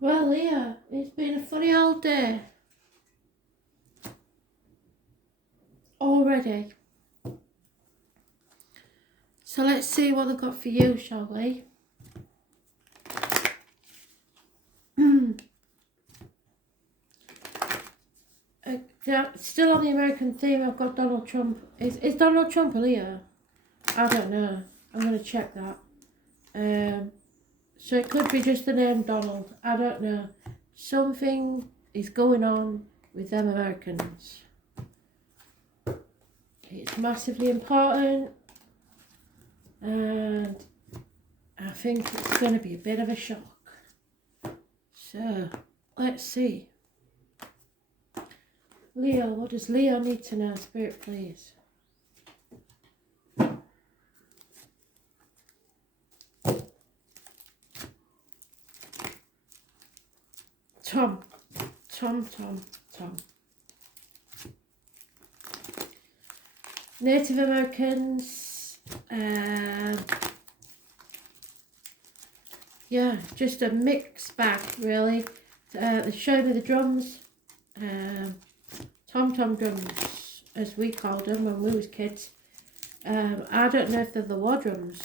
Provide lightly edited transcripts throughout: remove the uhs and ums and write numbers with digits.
Well, yeah, it's been a funny old day already. So let's see what they've got for you, shall we? Still on the American theme, I've got Donald Trump. Is Donald Trump a Leo? I don't know. I'm going to check that. So it could be just the name Donald. I don't know. Something is going on with them Americans. It's massively important. And I think it's going to be a bit of a shock. So, let's see. Leo, what does Leo need to know? Spirit, please. Tom. Native Americans. Yeah, just a mixed bag, really. They showed me the drums. Tom drums, as we called them when we was kids. I don't know if they're the war drums.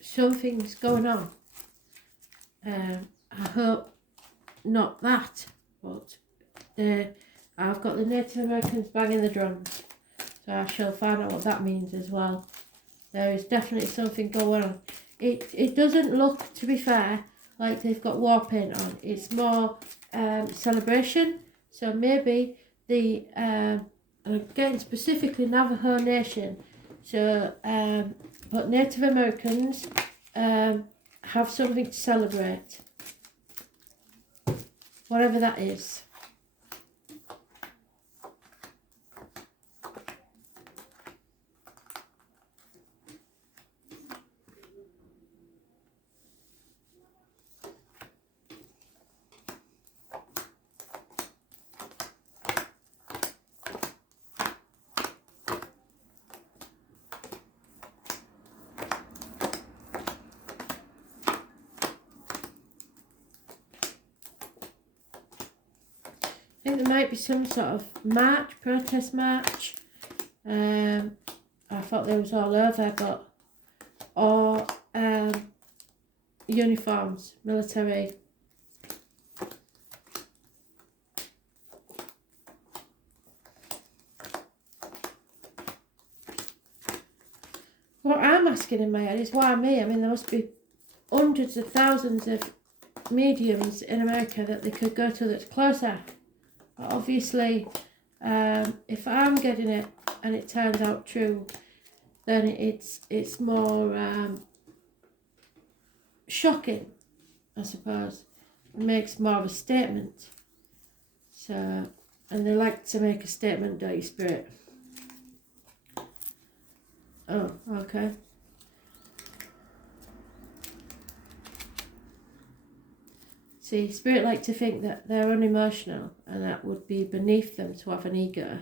Something's going on. I hope not that, but I've got the Native Americans banging the drums, so I shall find out what that means as well. There is definitely something going on. It doesn't look, to be fair, like they've got war paint on. It's more celebration. So maybe the I'm getting specifically Navajo Nation. So but Native Americans have something to celebrate, whatever that is. I think there might be some sort of march, protest march. I thought they was all over, but or uniforms, military. What I'm asking in my head is why me? I mean, there must be hundreds of thousands of mediums in America that they could go to that's closer. But obviously, if I'm getting it and it turns out true, then it's more shocking, I suppose. It makes more of a statement. So, and they like to make a statement, don't you, Spirit? Oh, okay. See, Spirit like to think that they're unemotional and that would be beneath them to have an ego.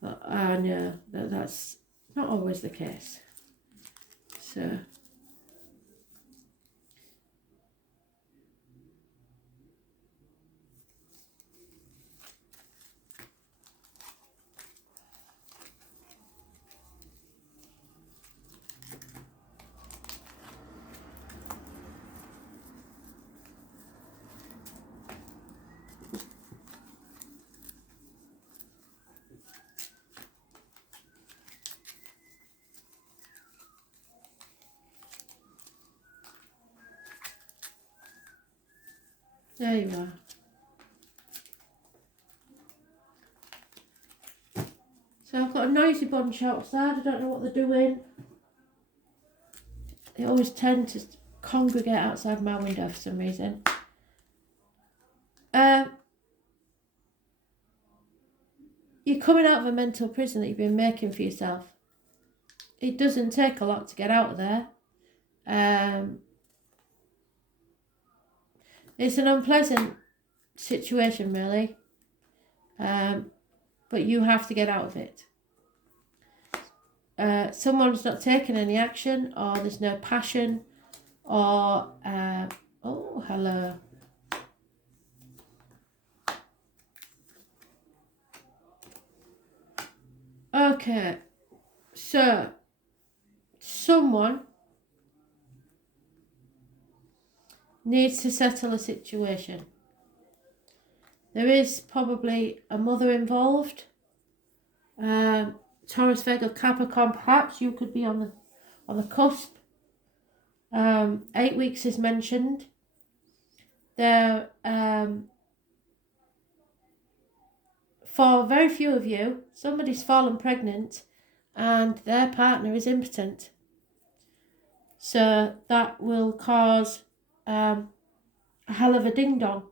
But I know that that's not always the case. So, there you are. So I've got a noisy bunch outside. I don't know what they're doing. They always tend to congregate outside my window for some reason. You're coming out of a mental prison that you've been making for yourself. It doesn't take a lot to get out of there. It's an unpleasant situation, really. But you have to get out of it. Someone's not taking any action, or there's no passion, or Oh, hello. Okay, so someone needs to settle a situation. There is probably a mother involved. Taurus, Virgo, Capricorn, perhaps you could be on the cusp. 8 weeks is mentioned. There, for very few of you, somebody's fallen pregnant and their partner is impotent. So that will cause a hell of a ding-dong.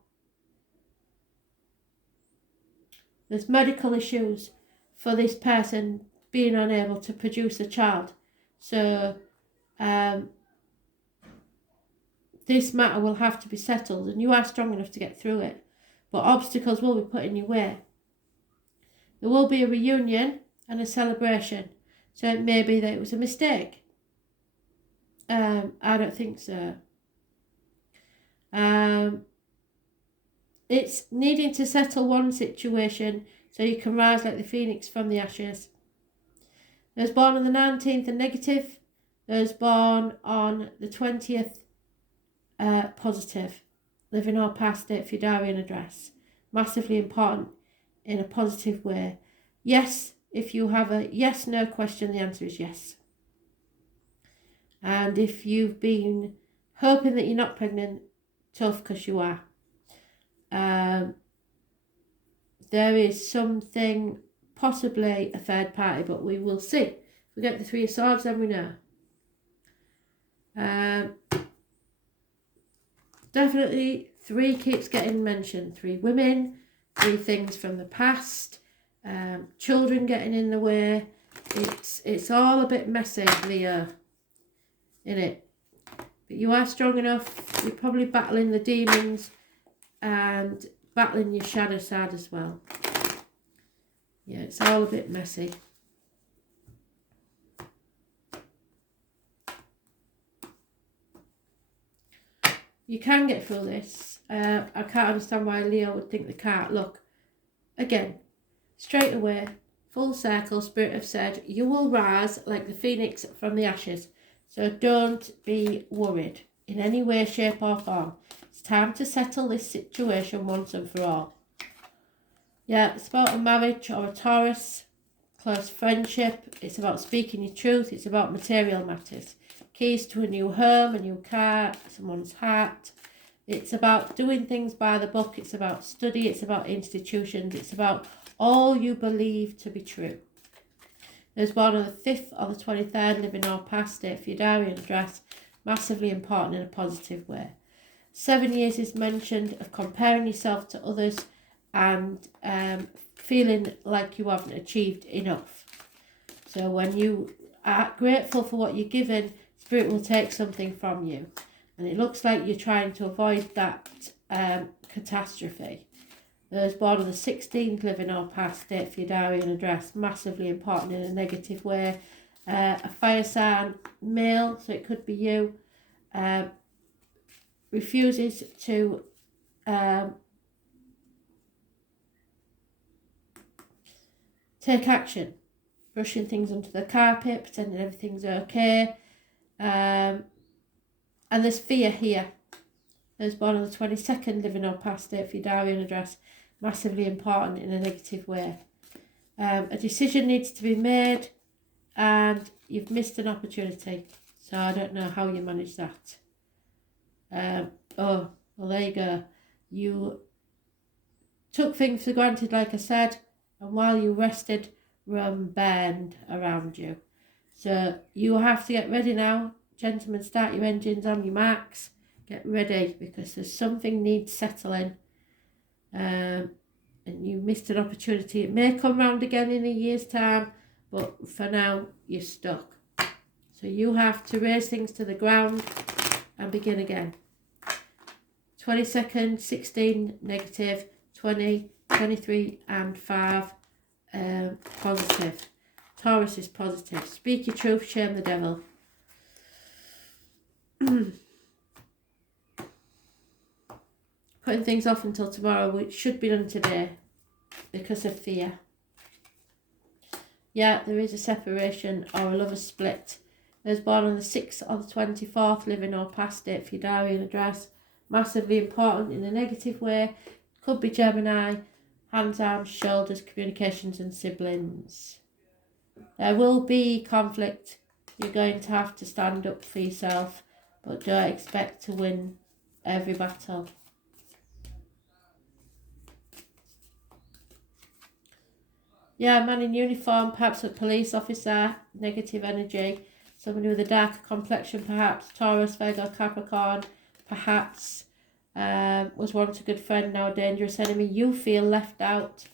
There's medical issues for this person being unable to produce a child. So this matter will have to be settled, and you are strong enough to get through it. But obstacles will be put in your way. There will be a reunion and a celebration. So it may be that it was a mistake. I don't think so. It's needing to settle one situation so you can rise like the phoenix from the ashes. Those born on the 19th are negative. Those born on the 20th positive. Living or past date for your diary and address. Massively important in a positive way. Yes, if you have a yes/no question, the answer is yes. And if you've been hoping that you're not pregnant, tough, because you are. There is something, possibly a third party, but we will see. If we get the Three of Swords, then we know. Definitely 3 keeps getting mentioned. 3 women, 3 things from the past, children getting in the way. It's all a bit messy, Leo, innit? But you are strong enough. You're probably battling the demons and battling your shadow side as well. Yeah, it's all a bit messy. You can get through this. I can't understand why Leo would think they can't. Look, again, straight away, full circle, Spirit have said, you will rise like the phoenix from the ashes. So don't be worried in any way, shape or form. It's time to settle this situation once and for all. Yeah, it's about a marriage or a Taurus, close friendship. It's about speaking your truth. It's about material matters. Keys to a new home, a new car, someone's heart. It's about doing things by the book. It's about study. It's about institutions. It's about all you believe to be true. There's born on the 5th or the 23rd, living or past date for your diary and address. Massively important in a positive way. 7 years is mentioned of comparing yourself to others and feeling like you haven't achieved enough. So when you are grateful for what you're given, Spirit will take something from you. And it looks like you're trying to avoid that catastrophe. Those born on the 16th, living or past date for your diary and address, massively important in a negative way. A fire sign, male, so it could be you, refuses to take action, brushing things under the carpet, pretending everything's okay. And there's fear here. Those born on the 22nd, living or past date for your diary and address, massively important in a negative way. A decision needs to be made and you've missed an opportunity. So I don't know how you manage that. Oh, well, there you go. You took things for granted, like I said, and while you rested, Rome burned around you. So you have to get ready now. Gentlemen, start your engines on your marks. Get ready, because there's something needs settling. And you missed an opportunity. It may come round again in a year's time, but for now, you're stuck. So you have to raise things to the ground and begin again. 22nd, 16, negative, 20, 23 and 5, positive. Taurus is positive. Speak your truth, shame the devil. putting things off until tomorrow, which should be done today because of fear. Yeah, there is a separation or a lover split. Those born on the 6th or the 24th, living or past it for your diary and address. Massively important in a negative way. Could be Gemini, hands, arms, shoulders, communications and siblings. There will be conflict. You're going to have to stand up for yourself, but don't expect to win every battle. Yeah, man in uniform, perhaps a police officer, negative energy. Somebody with a darker complexion, perhaps Taurus, Virgo, Capricorn, perhaps was once a good friend, now a dangerous enemy. You feel left out,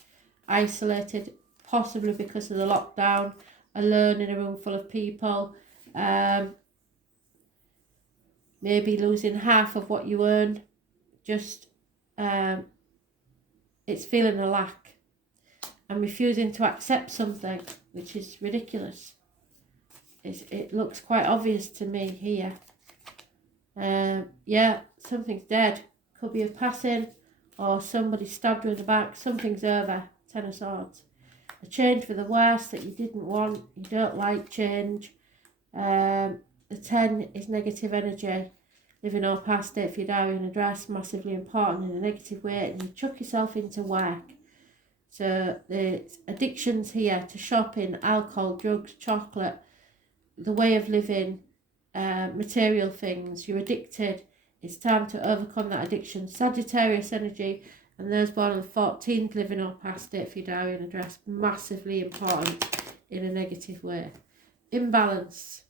isolated, possibly because of the lockdown, alone in a room full of people. Maybe losing half of what you earn. Just, it's feeling a lack. And refusing to accept something, which is ridiculous. It looks quite obvious to me here. Yeah, something's dead. Could be a passing or somebody stabbed you in the back. Something's over. 10 of Swords. A change for the worse that you didn't want. You don't like change. The 10 is negative energy. Living or past it for your diary and address. Massively important in a negative way. And you chuck yourself into work. So there's addictions here to shopping, alcohol, drugs, chocolate, the way of living, material things. You're addicted. It's time to overcome that addiction. Sagittarius energy, and those born on the 14th, living or past it for your diary and address. Massively important in a negative way. Imbalance.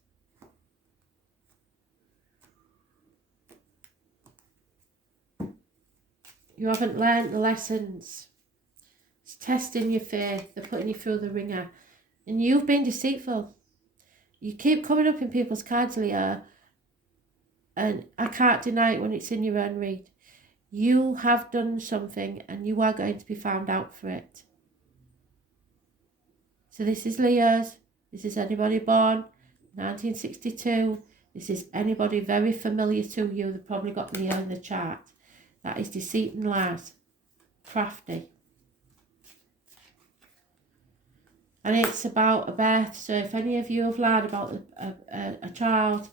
You haven't learned the lessons. It's testing your faith. They're putting you through the ringer. And you've been deceitful. You keep coming up in people's cards, Leo. And I can't deny it when it's in your own read. You have done something and you are going to be found out for it. So this is Leo's. This is anybody born 1962. This is anybody very familiar to you. They've probably got Leo in the chart. That is deceit and lies. Crafty. And it's about a birth. So if any of you have lied about a child,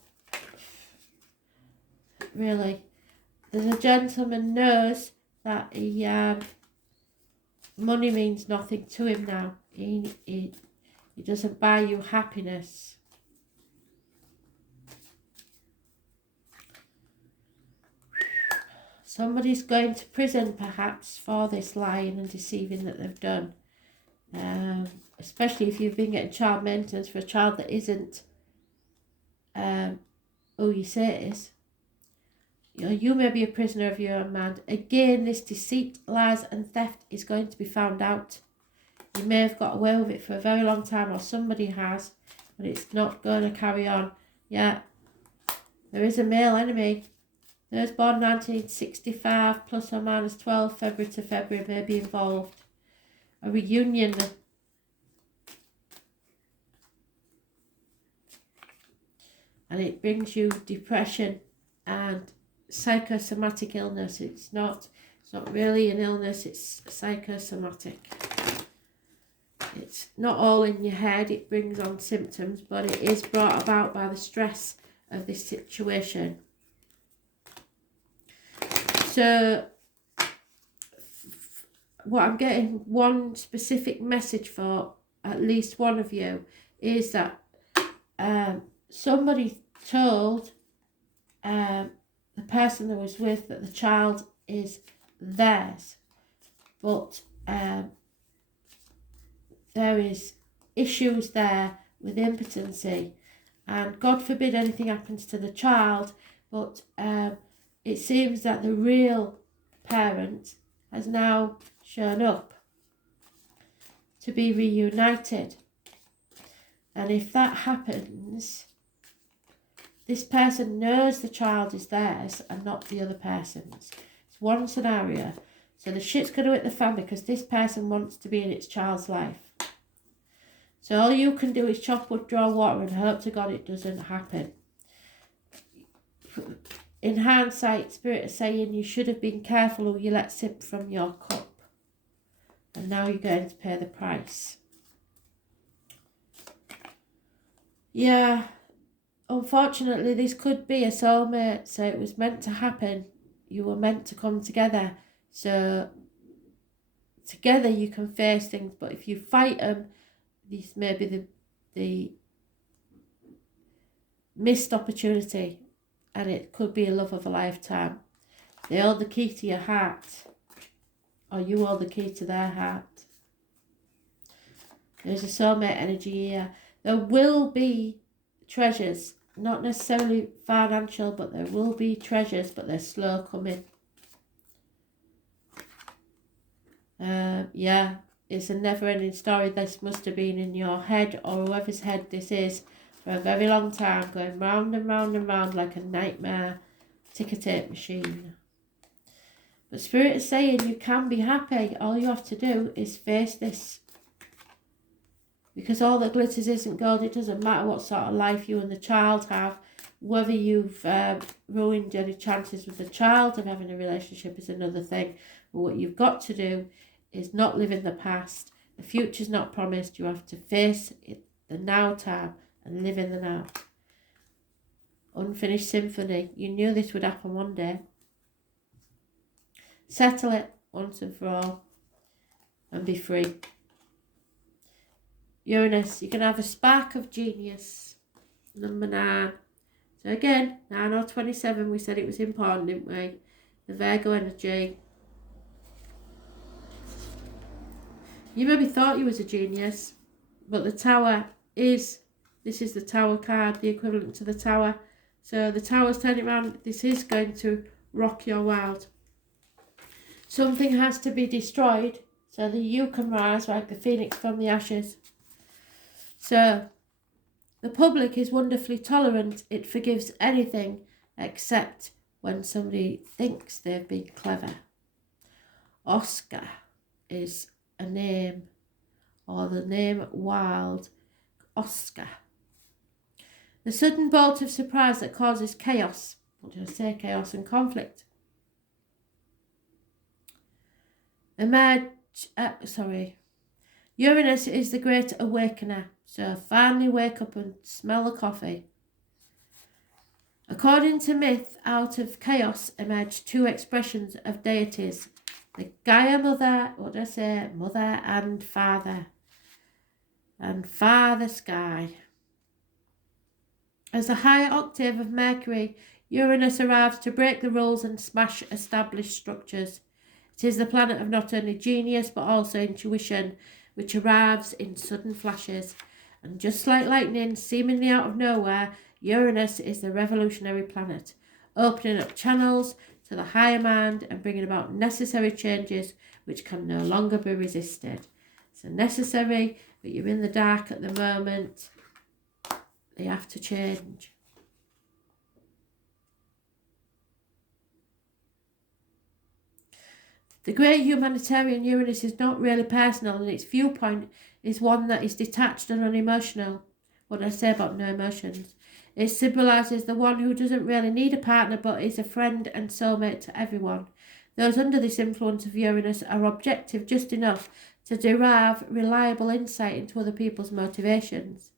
really, there's a gentleman knows that he money means nothing to him now. He doesn't buy you happiness. Somebody's going to prison perhaps for this lying and deceiving that they've done. Especially if you've been getting child maintenance for a child that isn't who you say it is. You may be a prisoner of your own mind. Again, this deceit, lies and theft is going to be found out. You may have got away with it for a very long time, or somebody has, but it's not going to carry on. Yeah, there is a male enemy. Those born 1965 plus or minus 12 February to February may be involved. A reunion. And it brings you depression and psychosomatic illness. It's not really an illness, it's psychosomatic. It's not all in your head, it brings on symptoms, but it is brought about by the stress of this situation. So what I'm getting one specific message for at least one of you is that somebody told the person that was with that the child is theirs, but there is issues there with impotency, and God forbid anything happens to the child, but it seems that the real parent has now shown up to be reunited. And if that happens, this person knows the child is theirs and not the other person's. It's one scenario. So the shit's going to hit the fan because this person wants to be in its child's life. So all you can do is chop wood, draw water and hope to God it doesn't happen. in hindsight, Spirit is saying you should have been careful who you let sip from your cup. And now you're going to pay the price. Yeah, unfortunately, this could be a soulmate. So it was meant to happen. You were meant to come together. So together you can face things. But if you fight them, this may be the missed opportunity. And it could be a love of a lifetime. They hold the key to your heart. Or you hold the key to their heart. There's a soulmate energy here. There will be treasures. Not necessarily financial, but there will be treasures, but they're slow coming. Yeah, it's a never-ending story. This must have been in your head, or whoever's head this is, for a very long time, going round and round and round like a nightmare ticker tape machine. But Spirit is saying you can be happy. All you have to do is face this. Because all that glitters isn't gold. It doesn't matter what sort of life you and the child have. Whether you've ruined any chances with the child of having a relationship is another thing. But what you've got to do is not live in the past. The future's not promised. You have to face it, the now time, and live in the now. Unfinished symphony. You knew this would happen one day. Settle it once and for all and be free. Uranus, you can have a spark of genius. Number 9. So again, 9 or 27, we said it was important, didn't we? The Virgo energy. You maybe thought you was a genius, but the Tower is, this is the Tower card, the equivalent to the Tower. So the Tower's turning around. This is going to rock your world. Something has to be destroyed so that you can rise like the phoenix from the ashes. So, the public is wonderfully tolerant. It forgives anything except when somebody thinks they've been clever. Oscar is a name, or the name Wild. Oscar. The sudden bolt of surprise that causes chaos. What did I say? Chaos and conflict. Uranus is the great awakener. So finally wake up and smell the coffee. According to myth, out of chaos emerged 2 expressions of deities. The Gaia Mother, Mother and Father. And Father Sky. As a higher octave of Mercury, Uranus arrives to break the rules and smash established structures. It is the planet of not only genius but also intuition, which arrives in sudden flashes. And just like lightning, seemingly out of nowhere, Uranus is the revolutionary planet, opening up channels to the higher mind and bringing about necessary changes which can no longer be resisted. So necessary, but you're in the dark at the moment. They have to change. The great humanitarian Uranus is not really personal, and its viewpoint is one that is detached and unemotional. What did I say about no emotions? It symbolises the one who doesn't really need a partner but is a friend and soulmate to everyone. Those under this influence of Uranus are objective just enough to derive reliable insight into other people's motivations.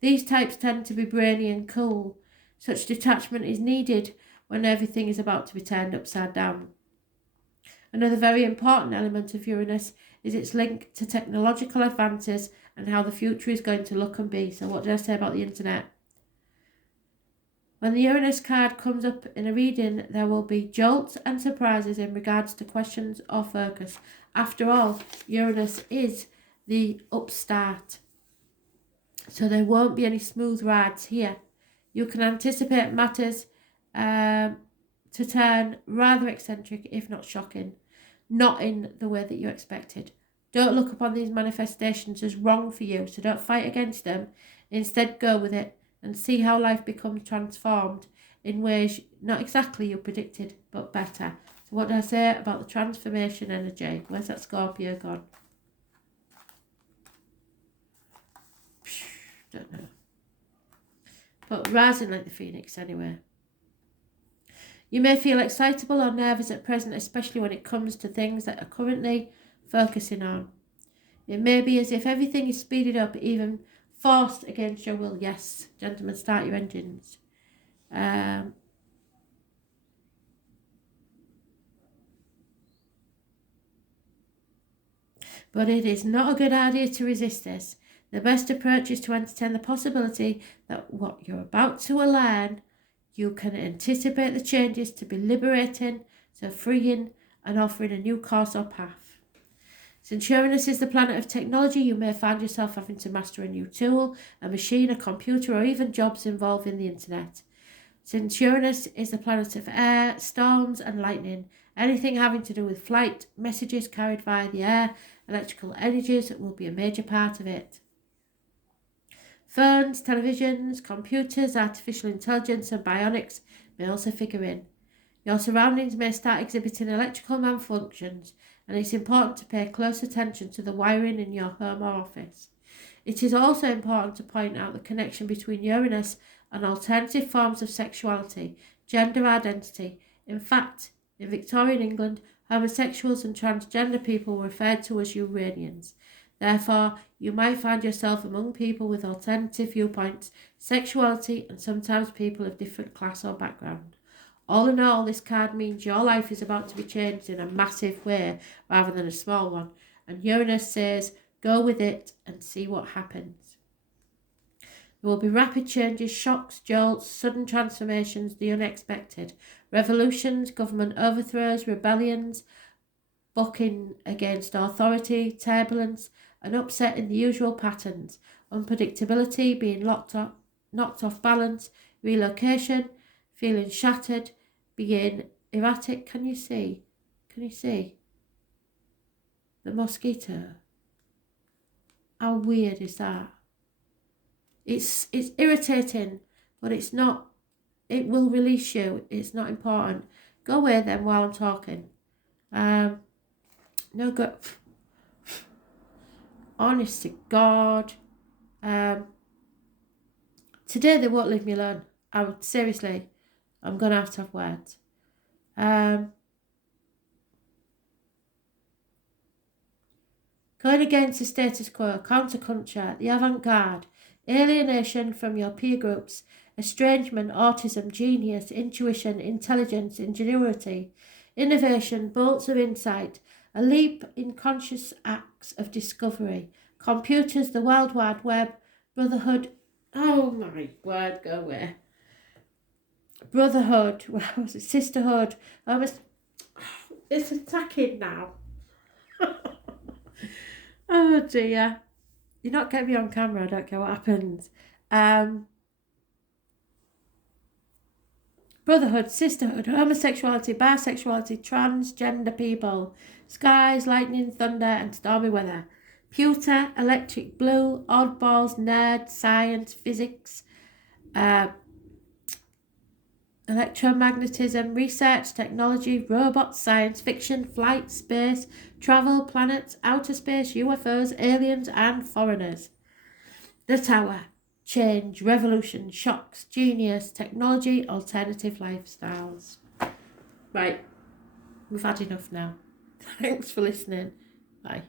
These types tend to be brainy and cool. Such detachment is needed when everything is about to be turned upside down. Another very important element of Uranus is its link to technological advances and how the future is going to look and be. So what did I say about the internet? When the Uranus card comes up in a reading, there will be jolts and surprises in regards to questions or focus. After all, Uranus is the upstart. So there won't be any smooth rides here. You can anticipate matters to turn rather eccentric, if not shocking. Not in the way that you expected. Don't look upon these manifestations as wrong for you, so don't fight against them. Instead, go with it and see how life becomes transformed in ways not exactly you predicted, but better. So what did I say about the transformation energy? Where's that Scorpio gone? Don't know. But rising like the phoenix anyway. You may feel excitable or nervous at present, especially when it comes to things that are currently focusing on. It may be as if everything is speeded up, even forced against your will. Yes, gentlemen, start your engines. But it is not a good idea to resist this. The best approach is to entertain the possibility that what you're about to learn, you can anticipate the changes to be liberating, so freeing and offering a new course or path. Since Uranus is the planet of technology, you may find yourself having to master a new tool, a machine, a computer, or even jobs involving the internet. Since Uranus is the planet of air, storms and lightning, anything having to do with flight, messages carried via the air, electrical energies will be a major part of it. Phones, televisions, computers, artificial intelligence and bionics may also figure in. Your surroundings may start exhibiting electrical malfunctions, and it's important to pay close attention to the wiring in your home or office. It is also important to point out the connection between Uranus and alternative forms of sexuality, gender identity. In fact, in Victorian England, homosexuals and transgender people were referred to as Uranians. Therefore, you might find yourself among people with alternative viewpoints, sexuality, and sometimes people of different class or background. All in all, this card means your life is about to be changed in a massive way rather than a small one. And Uranus says, go with it and see what happens. There will be rapid changes, shocks, jolts, sudden transformations, the unexpected, revolutions, government overthrows, rebellions, bucking against authority, turbulence, an upset in the usual patterns, unpredictability, being knocked off balance, relocation, feeling shattered, being erratic. Can you see? The mosquito? How weird is that? It's irritating, but it's not. It will release you. It's not important. Go away then while I'm talking. No good. Honest to God. Today they won't leave me alone. Seriously, I'm going to have words. Going against the status quo, counterculture, the avant-garde, alienation from your peer groups, estrangement, autism, genius, intuition, intelligence, ingenuity, innovation, bolts of insight, a leap in conscious acts of discovery, computers, the World Wide Web, brotherhood. Oh my word, go away. Brotherhood, what was it? Sisterhood. It's attacking now. Oh dear. You're not getting me on camera, I don't care what happens. Brotherhood, sisterhood, homosexuality, bisexuality, transgender people, skies, lightning, thunder and stormy weather, pewter, electric blue, oddballs, nerd, science, physics, electromagnetism, research, technology, robots, science fiction, flight, space, travel, planets, outer space, UFOs, aliens and foreigners. The Tower, change, revolution, shocks, genius, technology, alternative lifestyles. Right, we've had enough now. Thanks for listening. Bye.